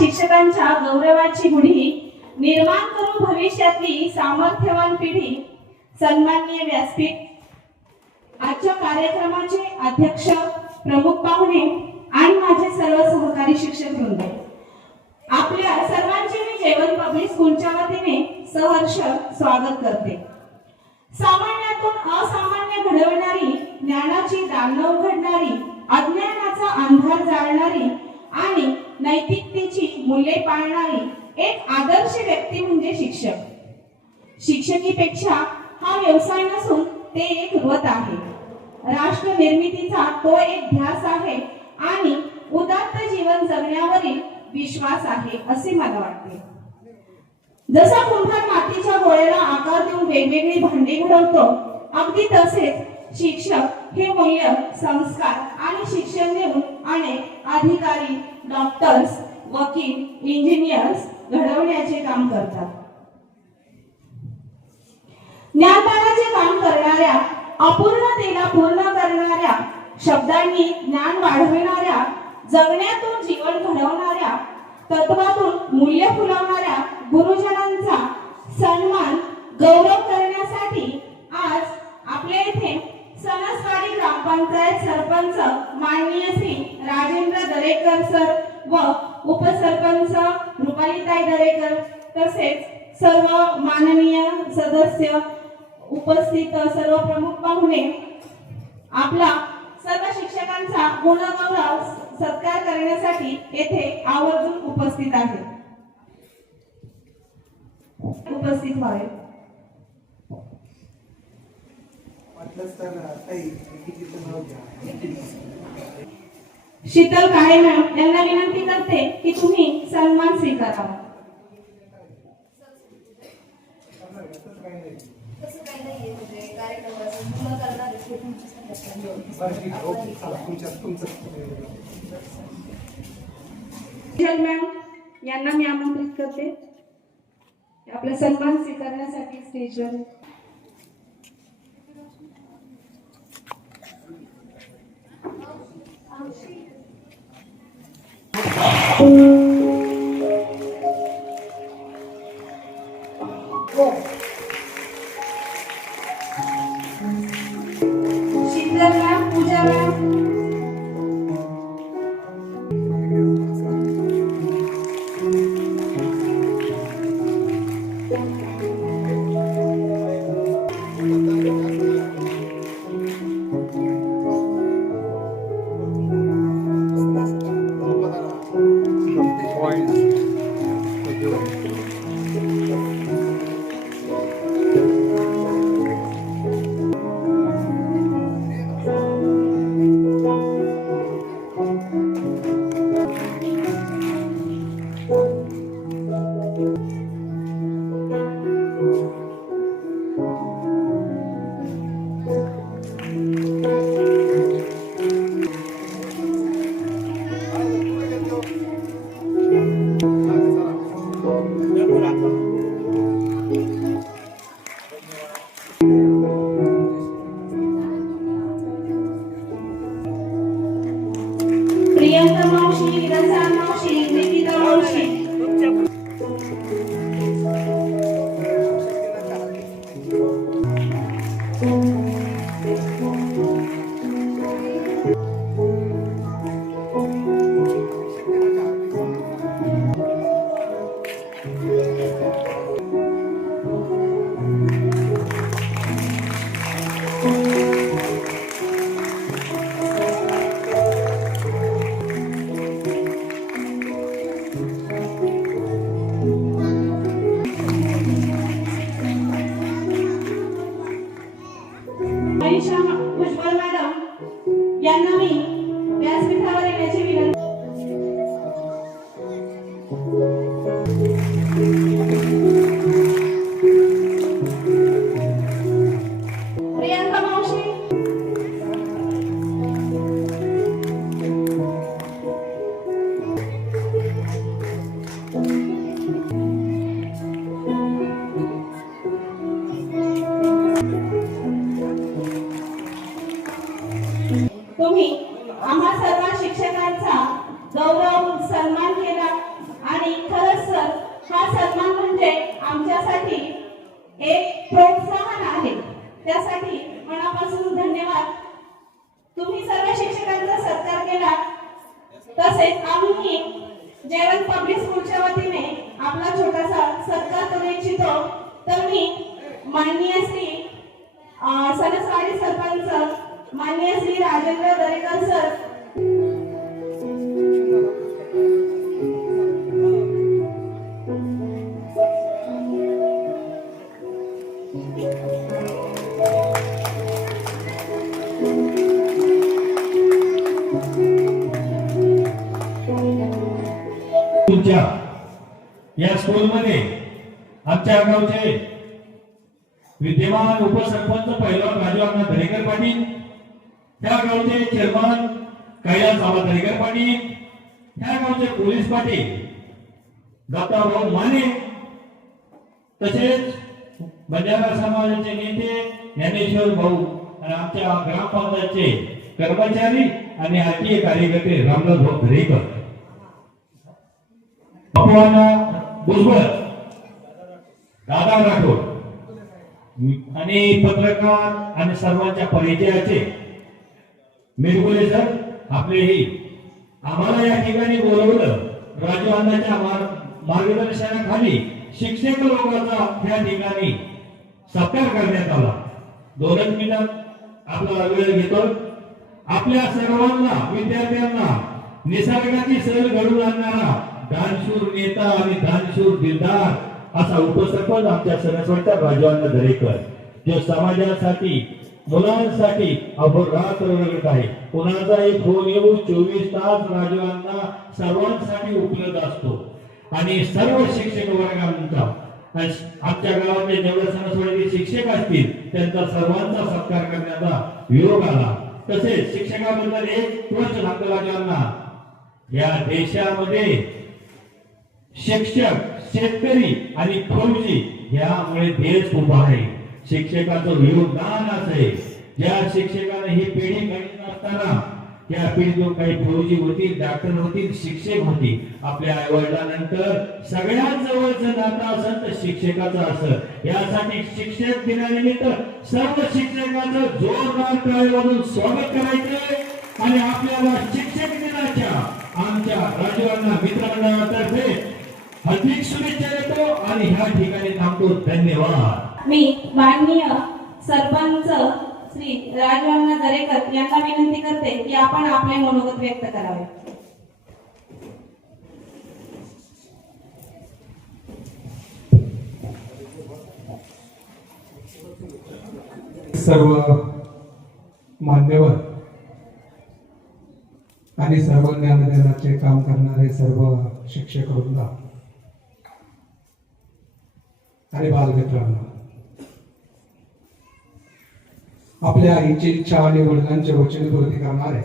शिक्षकांच्या गौरवाची गुढी निर्माण करू भविष्यातली सामर्थ्यवान पिढी सन्माननीय व्यासपीठ आजच्या कार्यक्रमाचे अध्यक्ष प्रमुख पाहुणे आणि माझे सर्व सहकारी शिक्षक वृंद. आपल्या सर्वांचे मी जेवण पब्लिक स्कूलच्या वतीने सहर्ष स्वागत करते. सामान्यातून असामान्य घडवणारी ज्ञानाची दानं उघडणारी अज्ञानाचा अंधार जाळणारी आणि नैतिकतेची मूल्ये पाळणारी एक आदर्श व्यक्ती म्हणजे शिक्षक. शिक्षकीपेक्षा हा व्यवसाय नसून ते एक व्रत आहे. राष्ट्र निर्मितीचा तो एक ध्यास आहे आणि उदात्त जीवन जगण्यावरील विश्वास आहे असे मला वाटते. जसा कुंभार मातीच्या गोळ्याला आकार देऊन वेगवेगळी भांडी घडवतो अगदी तसेच शिक्षक हे मूल्य संस्कार आणि शिक्षण देऊन अनेक अधिकारी डॉक्टर्स वकील इंजिनियर्स घडवण्याचे काम करतात. ज्ञानदानाचे काम करणाऱ्या अपूर्णतेला पूर्ण करणाऱ्या शब्दांनी ज्ञान वाढविणाऱ्या जगण्यातून जीवन घडवणाऱ्या तत्वातून मूल्य फुलवणाऱ्या गुरुजनांचा सन्मान गौरव करण्यासाठी आज आपल्या इथे सणसवाडी ग्रामपंचायत सरपंच माननीय श्री राजेंद्र दरेकर सर व उपसरपंच रुपालीताई दरेकर तसेच सर्व माननीय सदस्य उपस्थित सर्व प्रमुख पाहुणे आपला सर्व शिक्षकांचा गुणगौरव सत्कार करण्यासाठी येथे आवर्जून उपस्थित आहे उपस्थित व्हावे. शीतल काळे मॅम यांना विनंती करते की तुम्ही सन्मान स्वीकारा. मॅम यांना मी आमंत्रित करते. आपला सन्मान स्वीकारण्यासाठी स्टेजवर Sheetal points do it. Música माननीय श्री राजेंद्र दरेकर सर. या स्कूलमध्ये आमच्या गावचे विद्यमान उपसरपंच पहिलवान राजू अण्णा दरेकर पाटील त्या गावचे चेअरमन कैलास बाबा दरेकर पाटील ह्या गावचे पोलीस पाटील दत्ताभाऊ माने तसेच बंजारा समाजाचे नेते ज्ञानेश्वर भाऊ आणि आमच्या ग्रामपंचायतचे कर्मचारी आणि आरटीए कार्यकर्ते रामदास भाऊ दरेकर. भगवाना भुजबळ दादा राठोड आणि पत्रकार आणि सर्वांच्या परिचयाचे मिरगुले सर आपलेही. आम्हाला या ठिकाणी बोलवलं. राजू मार्गदर्शनाखाली शिक्षक लोकांचा त्या ठिकाणी सत्कार करण्यात आला. दोनच मिनिट आपला वेळ घेतो आपल्या सर्वांना विद्यार्थ्यांना निसर्गाची सहल घडवून आणणारा दानशूर नेता आणि दानशूर दिलदार असा उपसरपंच आमच्या सणसवडचा राजवांना दरेकर जो समाजासाठी मुलांसाठी अहोरात्र रगत आहे. कोणाचाही फोन येऊ चोवीस तास राजवांना सर्वांसाठी उपलब्ध असतो. आणि सर्व शिक्षक वर्गांचा आमच्या गावातले जेवढे सणसवडीचे शिक्षक असतील त्यांचा सर्वांचा सत्कार करण्याचा योग आला. तसेच शिक्षकाबद्दल एक प्रश्न राजवांना या देशामध्ये शिक्षक शेतकरी आणि फौजी यामुळे देश उभा आहे. शिक्षकाचं योगदान असे ज्या शिक्षकाने ही पिढी घडत असताना त्या पिढीतून काही फौजी होतील डॉक्टर होतील शिक्षक होतील. आपल्या आई वडिलांनंतर सगळ्यात जवळचं नातं असं तर शिक्षकाचं असं. यासाठी शिक्षक दिनानिमित्त सर्व शिक्षकाचं जोरदार टाळीवाजून स्वागत करायचं आणि आपल्याला शिक्षक दिनाच्या आमच्या राजवांना मित्रमंडळातर्फे हार्दिक शुभेच्छा आणि ह्या ठिकाणी थांबतो. धन्यवाद. मी माननीय सरपंच श्री राजवांना दरेकर यांना विनंती करते की आपण आपले मनोगत व्यक्त करावे. सर्व मान्यवर आणि सर्व ज्ञानदानाचे काम करणारे सर्व शिक्षक वृंद आणि बालमित्रांनो आपल्या आईची इच्छा आणि वडिलांचे वचनपूर्ती करणारे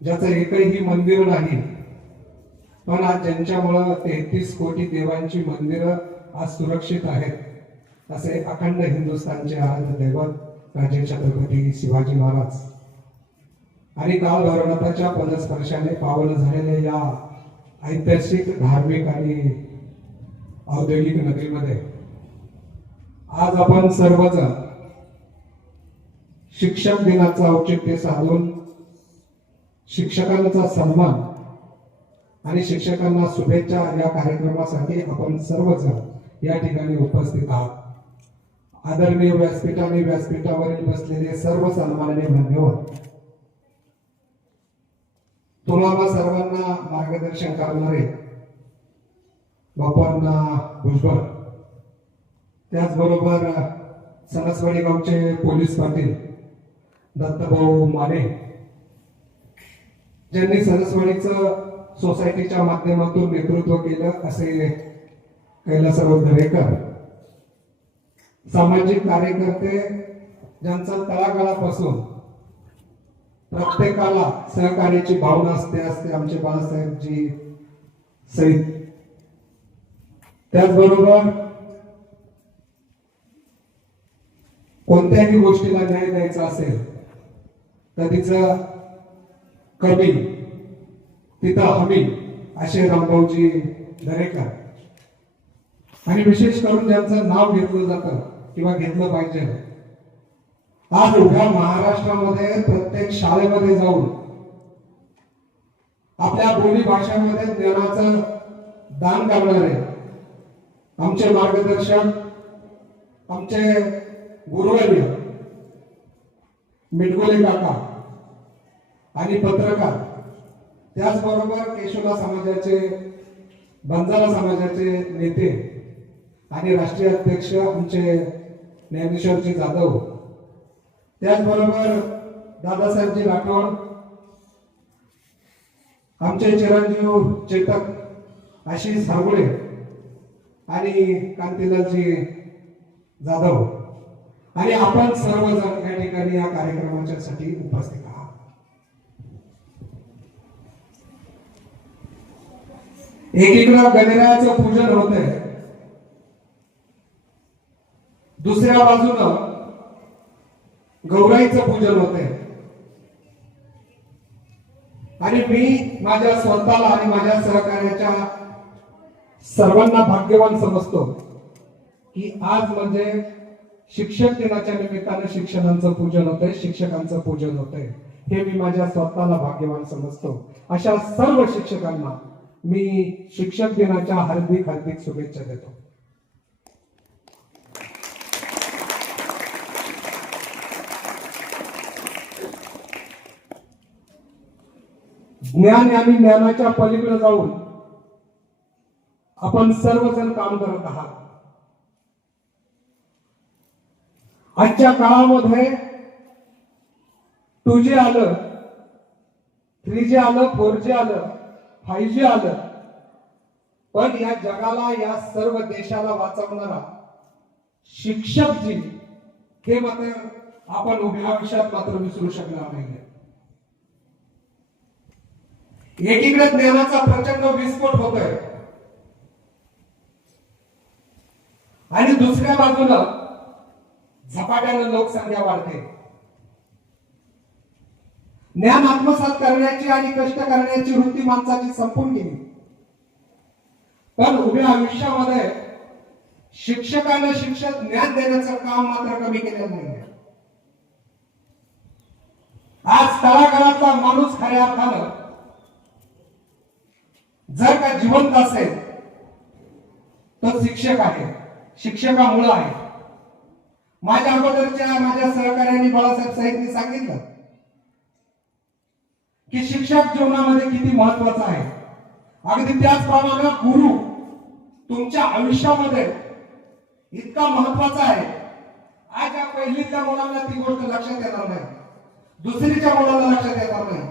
ज्याचं एकही मंदिर नाही पण आज ज्यांच्यामुळं तेहतीस कोटी देवांची मंदिरं आज सुरक्षित आहेत असे अखंड हिंदुस्थानचे आराध्य दैवत राजे छत्रपती शिवाजी महाराज. आणि काल भैरवनाथाच्या पदस्पर्शाने पावन झालेल्या या ऐतिहासिक धार्मिक आणि औद्योगिक नगरीमध्ये. आज आपण सर्वजण शिक्षक दिनाचं औचित्य साधून शिक्षकांचा सन्मान आणि शिक्षकांना शुभेच्छा या कार्यक्रमासाठी आपण सर्वजण या ठिकाणी उपस्थित आहात. आदरणीय व्यासपीठ आणि व्यासपीठावरील बसलेले सर्व सन्माननीय मान्यवर तुम्हाला सर्वांना मार्गदर्शन करणारे बापांना भुजबळ. त्याचबरोबर सणसवाडी गावचे पोलीस पाटील दत्तभाऊ माने ज्यांनी सरसवाडीचं सोसायटीच्या माध्यमातून नेतृत्व केलं असे कैलासराव दरेकर. सामाजिक कार्यकर्ते ज्यांचा तळागाळापासून प्रत्येकाला सहकार्याची भावना असते असते आमचे बाळासाहेबजी सहित. त्याचबरोबर कोणत्याही गोष्टीला न्याय द्यायचा असेल तर तिचं कमी तिथं हमी असे रामभाऊजी दरेकर. आणि विशेष करून ज्यांचं नाव घेतलं जातं किंवा घेतलं पाहिजे. आज उभ्या महाराष्ट्रामध्ये प्रत्येक शाळेमध्ये जाऊन आपल्या बोली भाषेमध्ये ज्ञानाचं दान करणारे आमचे मार्गदर्शक आमचे गुरुवर्य मिटगोले काका आणि पत्रकार त्याचबरोबर केशोला समाजाचे बंजारा समाजाचे नेते आणि राष्ट्रीय अध्यक्ष आमचे ज्ञानेश्वरजी जाधव. त्याचबरोबर दादासाहेबजी राठोड आमचे चिरंजीव चेतक आशिष हारगुडे आणि कांतीलालजी जाधव. आणि आपण सर्वजण या ठिकाणी या कार्यक्रमाच्या साठी उपस्थित आहात. एकीकडं गणरायाचं पूजन होत आहे दुसऱ्या बाजूनं गौराईचं पूजन होत आहे आणि मी माझ्या स्वतःला आणि माझ्या सहकार्याच्या सर्वांना भाग्यवान समजतो की आज म्हणजे शिक्षक दिनाच्या निमित्तानं शिक्षणांचं पूजन होतंय शिक्षकांचं पूजन होतंय. हे मी माझ्या स्वतःला भाग्यवान समजतो. अशा सर्व शिक्षकांना मी शिक्षक दिनाच्या हार्दिक हार्दिक शुभेच्छा देतो. ज्ञान आणि ज्ञानाच्या पलीकडे जाऊन आपण सर्वजण काम करत आहात. आजच्या काळामध्ये टू जी आलं थ्री जी आलं फोर जी आलं फाईव्ह जी आलं. पण या जगाला या सर्व देशाला वाचवणारा शिक्षक जी हे मात्र आपण उभ्या आयुष्यात मात्र विसरू शकणार नाही एकीकडे ज्ञानाचा प्रचंड विस्फोट होतोय. आणि दुसऱ्या बाजूला झपाट्यानं लोकसंख्या वाढते. ज्ञान आत्मसात करण्याची आणि कष्ट करण्याची वृत्ती माणसाची संपून गेली. पण उभ्या आयुष्यामध्ये शिक्षकानं शिक्षक ज्ञान देण्याचं काम मात्र कमी केलेलं नाही आज तळागाळातला माणूस खऱ्या अर्थानं जर का जिवंत असेल तर शिक्षक आहे. शिक्षकामुळं आहे. माझ्या अगोदरच्या माझ्या सहकार्यांनी बाळासाहेब साहेबांनी सांगितलं की शिक्षक जीवनामध्ये किती महत्वाचं आहे. अगदी त्याचप्रमाणे गुरु तुमच्या आयुष्यामध्ये इतका महत्त्वाचा आहे. आज या पहिलीच्या मुलांना ती गोष्ट लक्षात येणार नाही. दुसरीच्या मुलांना लक्षात येणार नाही.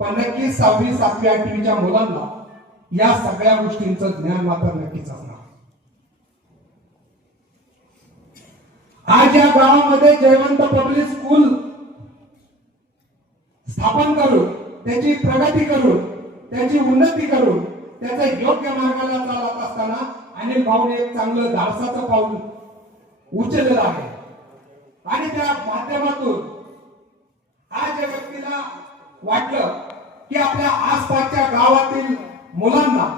पण नक्की सहावी सातवी आठवीच्या मुलांना या सगळ्या गोष्टींचं ज्ञान मात्र नक्कीच असणार. आज या गावामध्ये जयवंत पब्लिक स्कूल स्थापन करून त्याची प्रगती करून त्याची उन्नती करून त्याचा योग्य मार्गाला चालत असताना अनिल भाऊने एक चांगलं धाडसाचं पाऊल उचललेलं आहे. आणि त्या माध्यमातून आज या व्यक्तीला वाटलं की आपल्या आसपासच्या गावातील मुलांना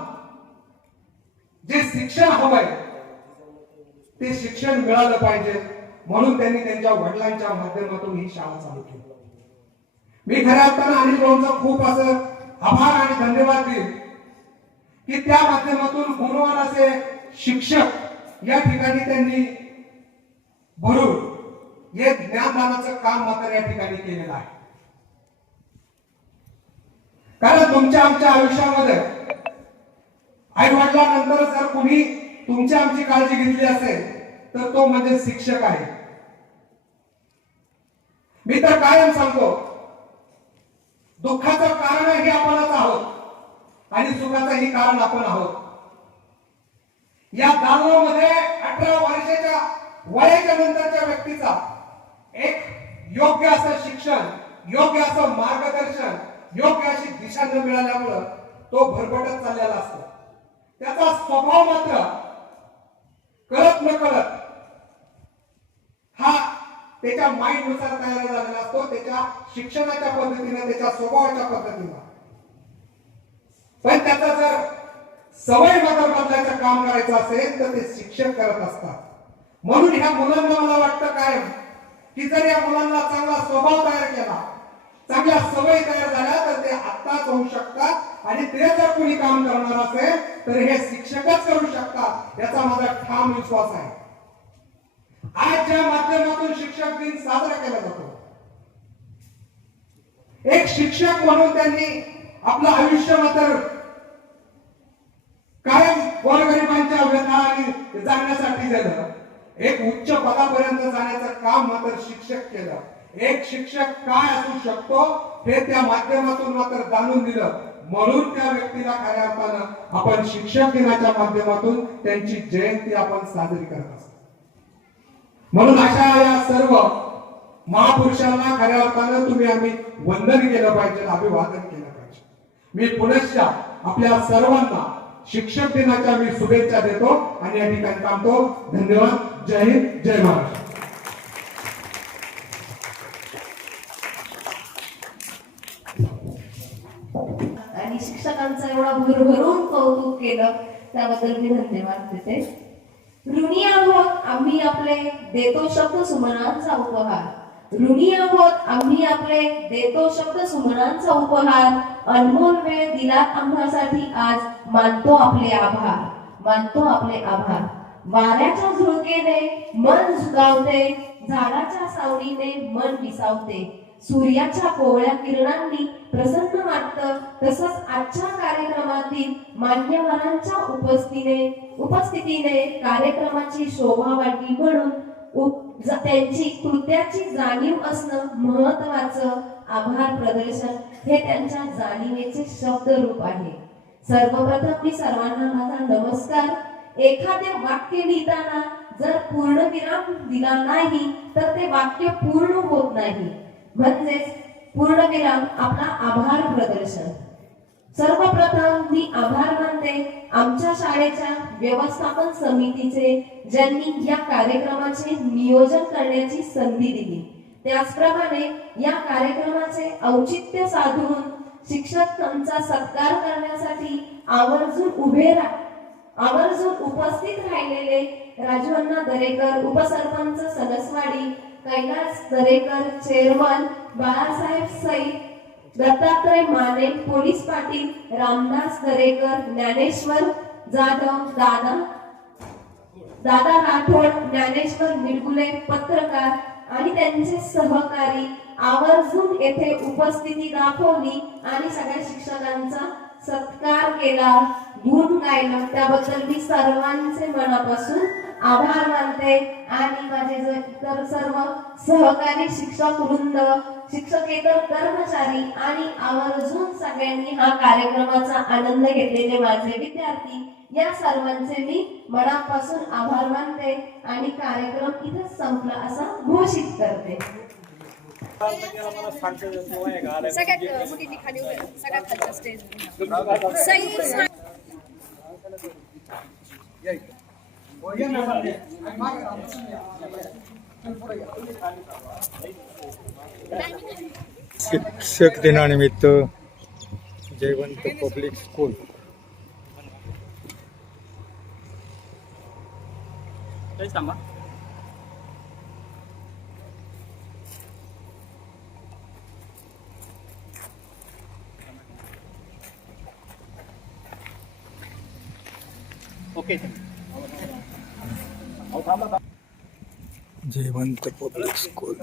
जे शिक्षण हवंय ते शिक्षण मिळालं पाहिजे. म्हणून त्यांनी त्यांच्या वडिलांच्या माध्यमातून ही शाळा चालू केली. मी खऱ्या अर्थानं अनिल भाऊंचा खूप असं आभार आणि धन्यवाद देईन की त्या माध्यमातून गुणवान असे शिक्षक या ठिकाणी त्यांनी भरून हे ज्ञानदानाचं काम मात्र या ठिकाणी केलेलं आहे. कारण तुमच्या आमच्या आयुष्यामध्ये आई वडिलांनंतर जर कुणी तुमची आमची काळजी घेतली असेल तर तो म्हणजे शिक्षक आहे. मी तर कायम सांगतो दुःखाचं कारण हे आपणच आहोत आणि सुखाचंही कारण आपण आहोत. या दानवामध्ये अठरा वर्षाच्या वयाच्या नंतरच्या व्यक्तीचा एक योग्य असं शिक्षण योग्य असं मार्गदर्शन योग्य अशी दिशा न मिळाल्यामुळं तो भरभटत चाललेला असतो. त्याचा स्वभाव मात्र कळत न कळत हा त्याच्या माइंडनुसार तयार झालेला असतो त्याच्या शिक्षणाच्या पद्धतीने त्याच्या स्वभावाच्या पद्धतीनं. पण त्याचा जर सवय बदल बदलायचं काम करायचं असेल तर ते शिक्षण करत असतात. म्हणून ह्या मुलांना मला वाटतं काय की जर या मुलांना चांगला स्वभाव तयार केला चांगल्या सवय तयार झाल्या तर ते आत्ताच होऊ शकतात. आणि ते जर कोणी काम करणार असेल तर हे शिक्षकच करू शकतात. याचा माझा ठाम विश्वास आहे. आज ज्या माध्यमातून शिक्षक दिन साजरा केला जातो. एक शिक्षक म्हणून त्यांनी आपलं आयुष्य मात्र कायम गोरगरिबांच्या व्यथा जाण्यासाठी झालं एक उच्च पदापर्यंत जाण्याचं काम मात्र शिक्षक केलं. एक शिक्षक काय असू शकतो हे त्या माध्यमातून मात्र जाणून दिलं. म्हणून त्या व्यक्तीला खऱ्या अर्थानं आपण शिक्षक दिनाच्या माध्यमातून त्यांची जयंती आपण साजरी करत असतो. म्हणून अशा या सर्व महापुरुषांना खऱ्या अर्थानं तुम्ही आम्ही वंदन केलं पाहिजे अभिवादन केलं पाहिजे. मी पुनश्च आपल्या सर्वांना शिक्षक दिनाच्या मी शुभेच्छा देतो आणि या ठिकाणी थांबतो. धन्यवाद. जय हिंद. जय महाराष्ट्र. आणि शिक्षकांचा एवढा भरभरून कौतुक केलं त्याबद्दल मी धन्यवाद देते. ऋणी आहोत आम्ही आपले देतो शब्द सुमनांचा उपहार. ऋणी आहोत आम्ही आपले देतो शब्द सुमनांचा उपहार. अनमोल वेळ दिला आम्हासाठी आज मानतो आपले आभार. मानतो आपले आभार. वाऱ्याच्या झुळकेने मन झुगावते झाडाच्या सावलीने मन विसावते. सूर्याच्या कोवळ्या किरणांनी प्रसन्न वाटतं तसंच आजच्या कार्यक्रमातील मान्यवरांच्या उपस्थितीने उपस्थितीने कार्यक्रमाची शोभा वाढली म्हणून त्यांची कृत्याची जाणीव असणं महत्वाचं. आभार प्रदर्शन हे त्यांच्या जाणीवेचे शब्द रूप आहे. सर्वप्रथम मी सर्वांना माझा नमस्कार. एखादे वाक्य लिहिताना जर पूर्णविराम दिला नाही तर ते वाक्य पूर्ण होत नाही. म्हणजेच पूर्णविराम आपला आभार प्रदर्शन. सर्वप्रथम मी आभार मानते आमच्या शाळेच्या व्यवस्थापन समितीचे ज्यांनी या कार्यक्रमाचे नियोजन करण्याची संधी दिली. त्याचप्रमाणे या कार्यक्रमाचे औचित्य साधून शिक्षकांचा सत्कार करण्यासाठी आवर्जून उभे राहा आवर्जून उपस्थित राहिलेले राजवन्ना दरेकर उपसरपंच सदसवाडी कैलास दरेकर चेअरमन बाळासाहेब सईद दत्तात्रय माने पोलीस पाटील रामदास दरेकर ज्ञानेश्वर जाधव दादा दादा राठोड ज्ञानेश्वर निडगुले पत्रकार आणि त्यांचे सहकारी आवर्जून येथे उपस्थिती दाखवली आणि सगळ्या शिक्षकांचा सत्कार केला गुण गायला. त्याबद्दल मी सर्वांचे मनापासून आभार मानते. आणि माझे जे इतर सर्व सहकारी शिक्षक वृंद शिक्षकेतर कर्मचारी आणि आवर्जून सगळ्यांनी हा कार्यक्रमाचा आनंद घेतलेले माझे विद्यार्थी या सर्वांचे मी मनापासून आभार मानते आणि कार्यक्रम इथं संपला असा घोषित करते. सगळ्यात सगळ्यात खालच्या स्टेज शिक्षक दिनानिमित्त Jaywant public school Jaywant public school.